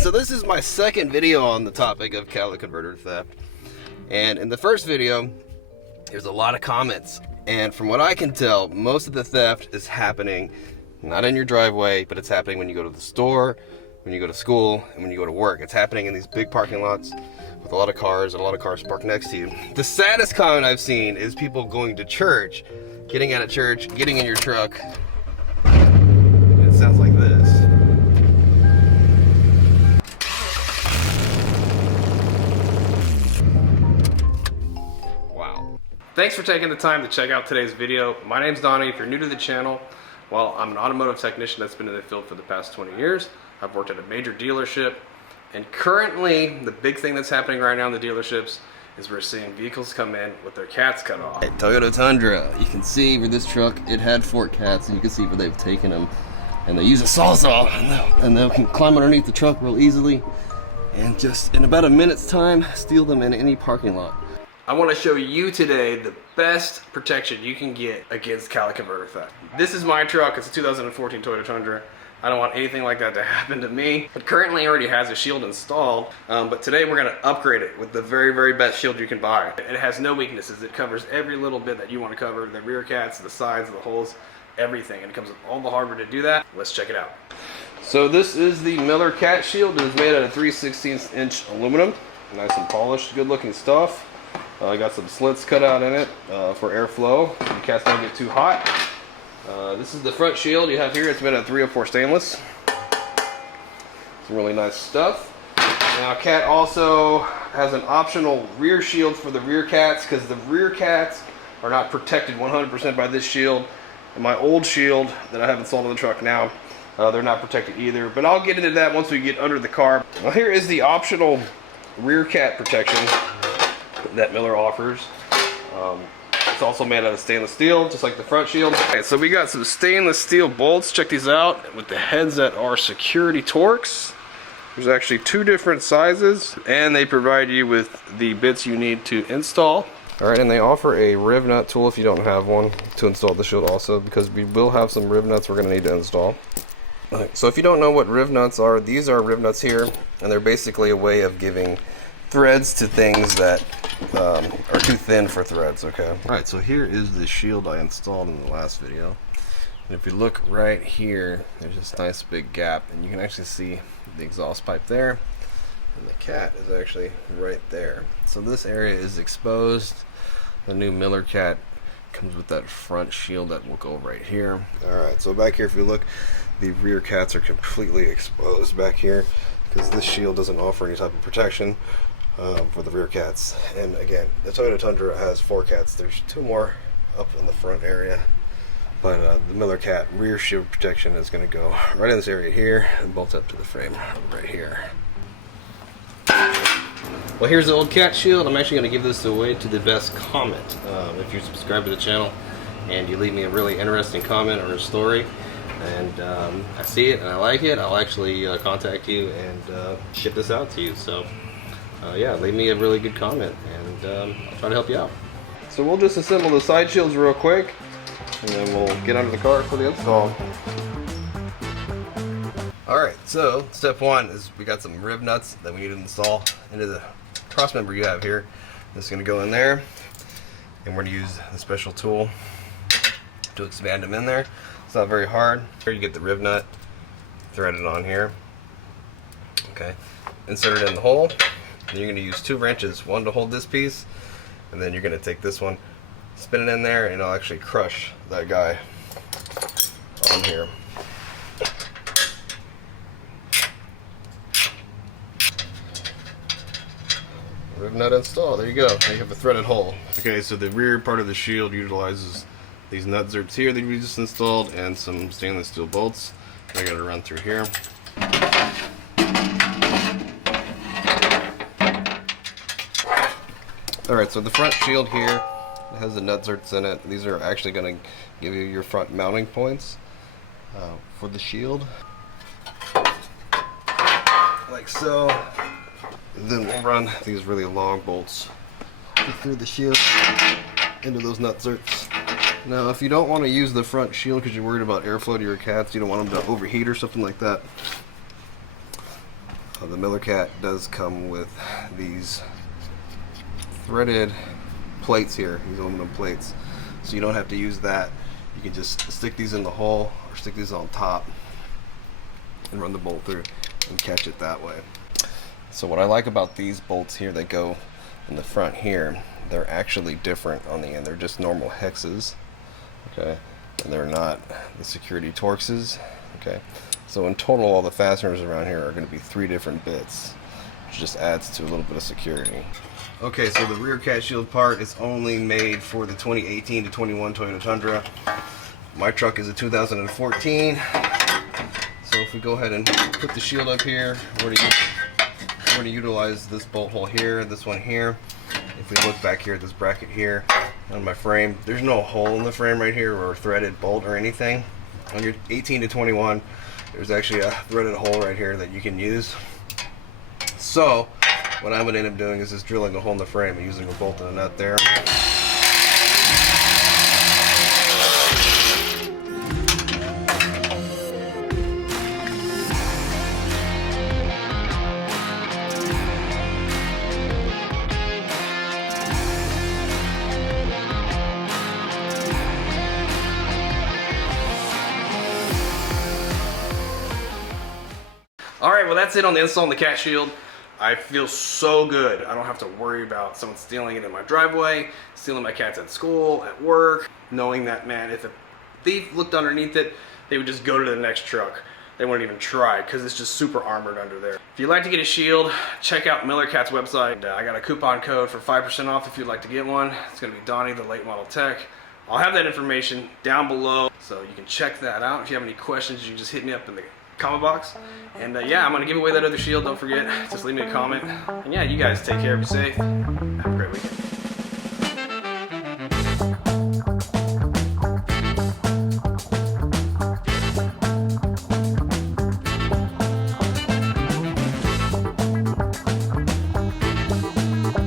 So this is my second video on the topic of catalytic converter theft. And in the first video, there's a lot of comments. And from what I can tell, most of the theft is happening not in your driveway, but it's happening when you go to the store, when you go to school, and when you go to work. It's happening in these big parking lots with a lot of cars and a lot of cars parked next to you. The saddest comment I've seen is people going to church, getting out of church, getting in your truck. And it sounds like this. Thanks for taking the time to check out today's video. My name's Donnie. If you're new to the channel, well, I'm an automotive technician that's been in the field for the past 20 years. I've worked at a major dealership, and currently the big thing that's happening right now in the dealerships is we're seeing vehicles come in with their cats cut off. Toyota Tundra, you can see where this truck, it had 4 cats, and you can see where they've taken them, and they use a sawzall, and they can climb underneath the truck real easily, and just in about a minute's time, steal them in any parking lot. I want to show you today the best protection you can get against catalytic converter theft. This is my truck. It's a 2014 Toyota Tundra. I don't want anything like that to happen to me. It currently already has a shield installed, but today we're going to upgrade it with the very, very best shield you can buy. It has no weaknesses. It covers every little bit that you want to cover, the rear cats, the sides, the holes, everything. And it comes with all the hardware to do that. Let's check it out. So this is the Miller Cat Shield. It is made out of 3/16 inch aluminum. Nice and polished, good looking stuff. I got some slits cut out in it for airflow. The cats don't get too hot. This is the front shield you have here. It's made out of 304 stainless. Some really nice stuff. Now, cat also has an optional rear shield for the rear cats, because the rear cats are not protected 100% by this shield. And my old shield that I have installed on the truck now, they're not protected either. But I'll get into that once we get under the car. Well, here is the optional rear cat protection that Miller offers. It's also made out of stainless steel, just like the front shield. Okay, so we got some stainless steel bolts. Check these out, with the heads that are security Torx. There's actually 2 different sizes, and they provide you with the bits you need to install. Alright, and they offer a riv nut tool if you don't have one to install the shield also, because we will have some riv nuts we're going to need to install. Right, so if you don't know what riv nuts are, these are riv nuts here, and they're basically a way of giving threads to things that are too thin for threads. Okay. Alright, so here is the shield I installed in the last video. And if you look right here, there's this nice big gap, and you can actually see the exhaust pipe there, and the cat is actually right there. So this area is exposed. The new Miller Cat comes with that front shield that will go right here. Alright, so back here, if you look, the rear cats are completely exposed back here, because this shield doesn't offer any type of protection for the rear cats. And again, the Toyota Tundra has 4 cats. There's 2 more up in the front area, but the Miller Cat rear shield protection is going to go right in this area here and bolt up to the frame right here. Well, here's the old cat shield. I'm actually going to give this away to the best comment. If you subscribe to the channel and you leave me a really interesting comment or a story, and I see it and I like it, I'll actually contact you and ship this out to you. So yeah, leave me a really good comment, and I'll try to help you out. So we'll just assemble the side shields real quick, and then we'll get under the car for the install. Alright, so step 1 is we got some rib nuts that we need to install into the cross member you have here. This is going to go in there, and we're going to use the special tool to expand them in there. It's not very hard. Here you get the rib nut, thread it on here. Okay, insert it in the hole. And you're going to use 2 wrenches, one to hold this piece, and then you're going to take this one, spin it in there, and it'll actually crush that guy on here. Rib nut install. There you go. Now you have a threaded hole. Okay, so the rear part of the shield utilizes these nut zerps here that we just installed and some stainless steel bolts. I got to run through here. Alright, so the front shield here has the nut zerts in it. These are actually going to give you your front mounting points for the shield. Like so. And then we'll run these really long bolts through the shield into those nut zerts. Now, if you don't want to use the front shield because you're worried about airflow to your cats, you don't want them to overheat or something like that, The Miller Cat does come with these threaded plates here, these aluminum plates, so you don't have to use that. You can just stick these in the hole or stick these on top and run the bolt through and catch it that way. So what I like about these bolts here that go in the front here, they're actually different on the end. They're just normal hexes, okay, and they're not the security Torxes, okay. So in total, all the fasteners around here are going to be 3 different bits, which just adds to a little bit of security. Okay, so the rear cat shield part is only made for the 2018 to 21 Toyota Tundra. My truck is a 2014. So if we go ahead and put the shield up here, we're going to utilize this bolt hole here, this one here. If we look back here at this bracket here on my frame, there's no hole in the frame right here or threaded bolt or anything. On your 18 to 21, there's actually a threaded hole right here that you can use. So what I'm going to end up doing is just drilling a hole in the frame and using a bolt and a nut there. Alright, well that's it on the install on the cat shield. I feel so good. I don't have to worry about someone stealing it in my driveway, stealing my cats at school, at work, knowing that, man, if a thief looked underneath it, they would just go to the next truck. They wouldn't even try because it's just super armored under there. If you'd like to get a shield, check out Miller Cat's website. I got a coupon code for 5% off if you'd like to get one. It's going to be Donnie, the late model tech. I'll have that information down below, so you can check that out. If you have any questions, you can just hit me up in the comment box. And yeah, I'm going to give away that other shield. Don't forget, just leave me a comment. And yeah, you guys take care, be safe. Have a great weekend.